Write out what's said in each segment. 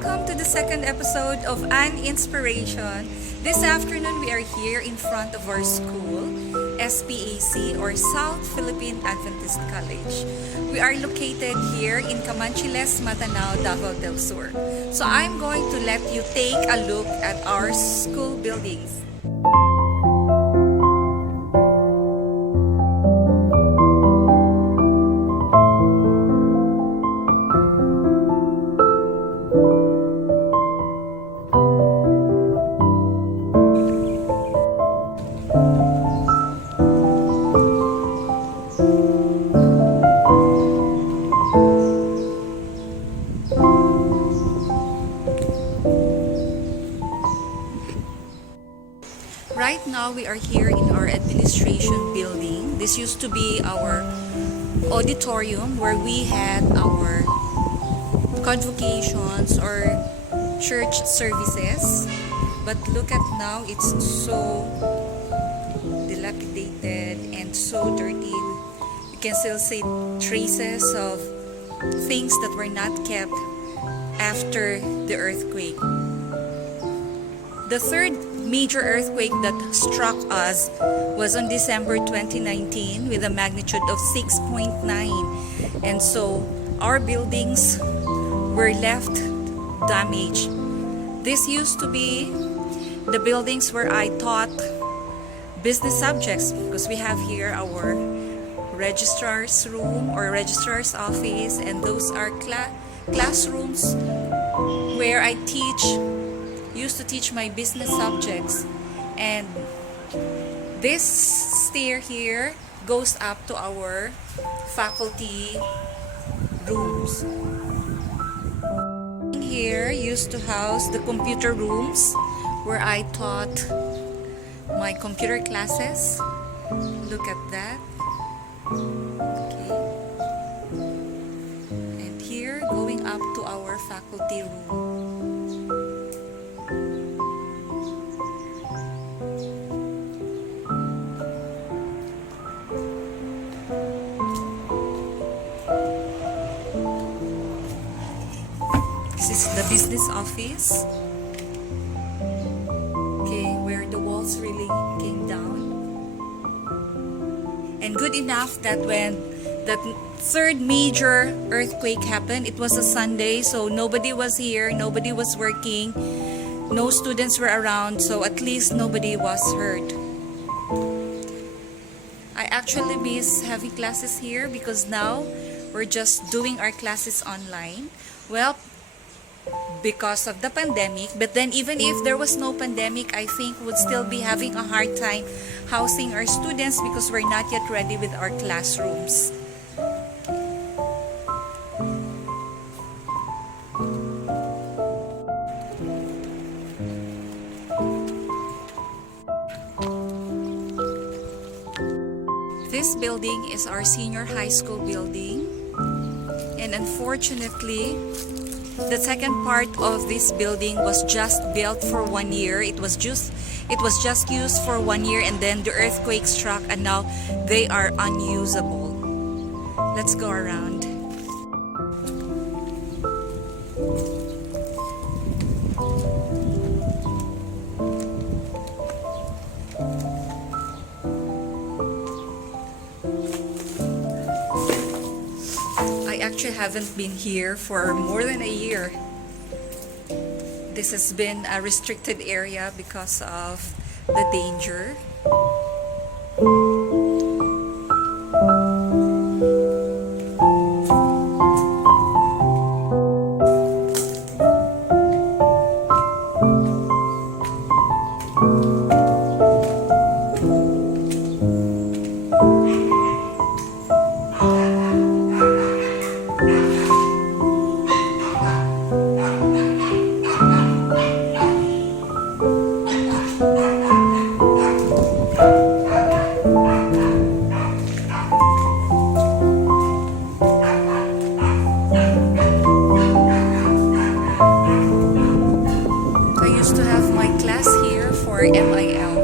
welcome to the second episode of ANNinspiration. This afternoon we are here in front of our school, SPAC or South Philippine Adventist College. We are located here in Camanchiles, Matanao, Davao del Sur. So I'm going to let you take a look at our school buildings. Right now, we are here in our administration building. This used to be our auditorium where we had our convocations or church services. But look at now, it's so dilapidated and so dirty. You can still see traces of things that were not kept after the earthquake. The third major earthquake that struck us was on December 2019 with a magnitude of 6.9, and so our buildings were left damaged. This used to be the buildings where I taught business subjects, because we have here our registrar's room or registrar's office, and those are classrooms where I used to teach my business subjects. And this stair here goes up to our faculty rooms. Here used to house the computer rooms where I taught my computer classes. Look at that. Okay. And here going up to our faculty room. This is the business office. Okay, where the walls really came down. And good enough that when the third major earthquake happened, it was a Sunday, so nobody was here, nobody was working, no students were around, so at least nobody was hurt. I actually miss having classes here because now we're just doing our classes online. Well, because of the pandemic, but then even if there was no pandemic, I think we'd still be having a hard time housing our students because we're not yet ready with our classrooms. This building is our senior high school building, and unfortunately the second part of this building was just built for 1 year. It was just used for 1 year, and then the earthquake struck and now they are unusable. Let's go around. I actually haven't been here for more than a year. This has been a restricted area because of the danger. or MIL.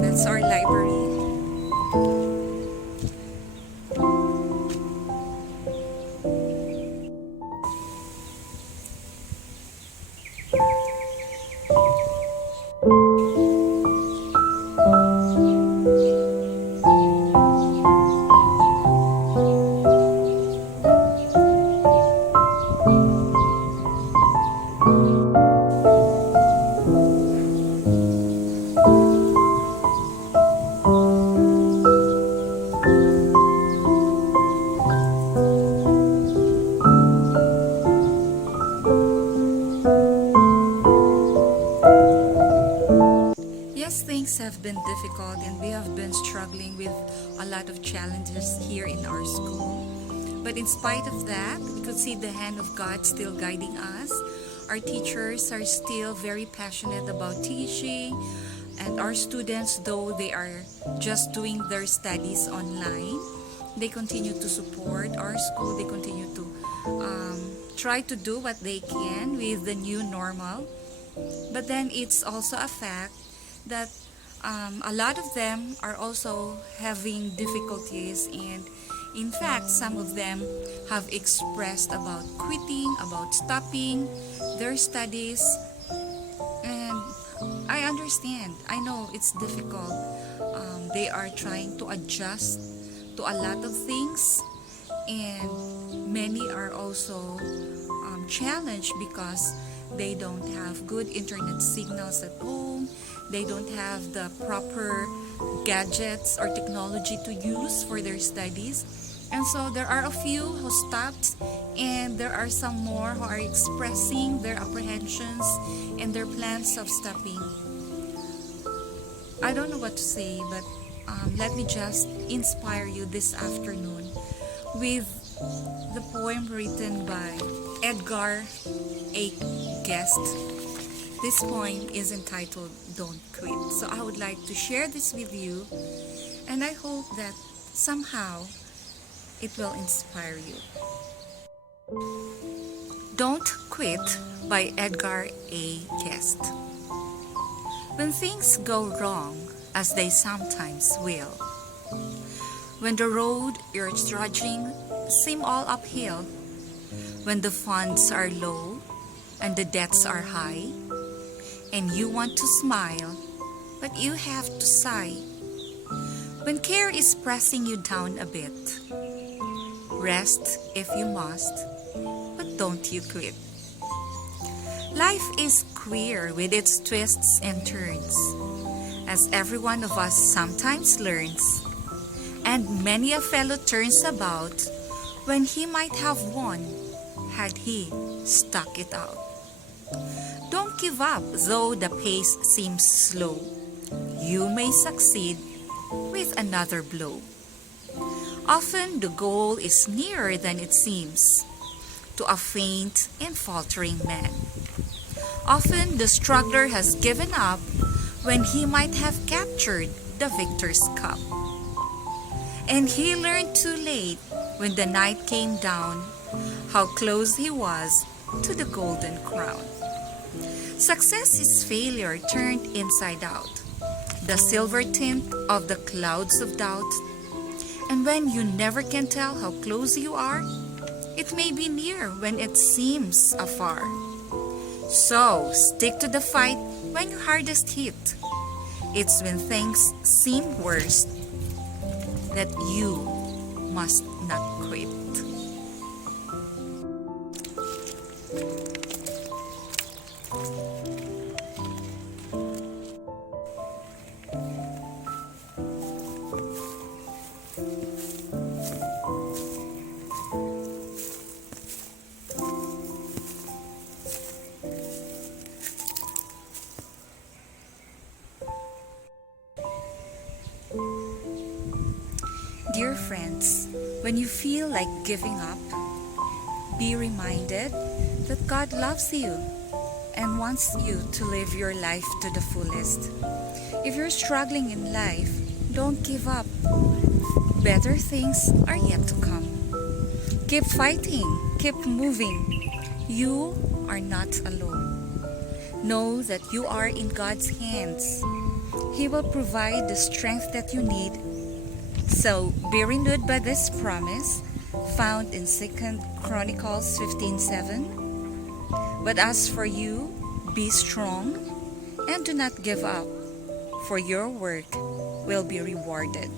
That's our library. Yes, things have been difficult and we have been struggling with a lot of challenges here in our school. But in spite of that, we could see the hand of God still guiding us. Our teachers are still very passionate about teaching, and our students, though they are just doing their studies online, they continue to support our school. They continue to try to do what they can with the new normal. But then it's also a fact that a lot of them are also having difficulties, and in fact some of them have expressed about quitting, about stopping their studies. And I understand, I know it's difficult. They are trying to adjust to a lot of things, and many are also challenged because they don't have good internet signals at home. They don't have the proper gadgets or technology to use for their studies. And so there are a few who stopped, and there are some more who are expressing their apprehensions and their plans of stopping. I don't know what to say, but let me just inspire you this afternoon with the poem written by Edgar A. Guest. This poem is entitled Don't Quit. So I would like to share this with you, and I hope that somehow it will inspire you. Don't Quit by Edgar A. Guest. When things go wrong, as they sometimes will, when the road you're trudging seem all uphill, when the funds are low and the debts are high, and you want to smile, but you have to sigh, when care is pressing you down a bit, rest if you must, but don't you quit. Life is queer with its twists and turns, as every one of us sometimes learns, and many a fellow turns about when he might have won had he stuck it out. Don't give up though the pace seems slow. You may succeed with another blow. Often the goal is nearer than it seems to a faint and faltering man. Often the struggler has given up when he might have captured the victor's cup. And he learned too late when the night came down how close he was to the golden crown. Success is failure turned inside out, the silver tint of the clouds of doubt. And when you never can tell how close you are, it may be near when it seems afar. So stick to the fight when you're hardest hit. It's when things seem worst that you must not quit. Dear friends, when you feel like giving up, be reminded that God loves you and wants you to live your life to the fullest. If you're struggling in life, don't give up. Better things are yet to come. Keep fighting, keep moving. You are not alone. Know that you are in God's hands. He will provide the strength that you need. So be renewed by this promise found in 2 Chronicles 15:7. But as for you, be strong and do not give up, for your work will be rewarded.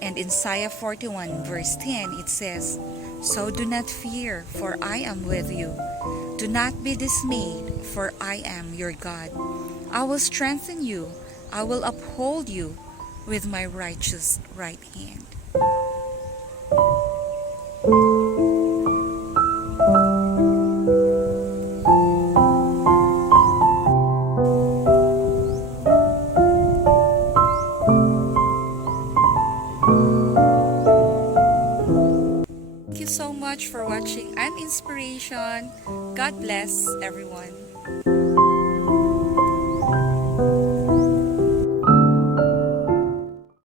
And in Isaiah 41 verse 10 it says, So do not fear, for I am with you. Do not be dismayed, for I am your God. I will strengthen you. I will uphold you with my righteous right hand. Thank you so much for watching ANNinspiration. God bless everyone.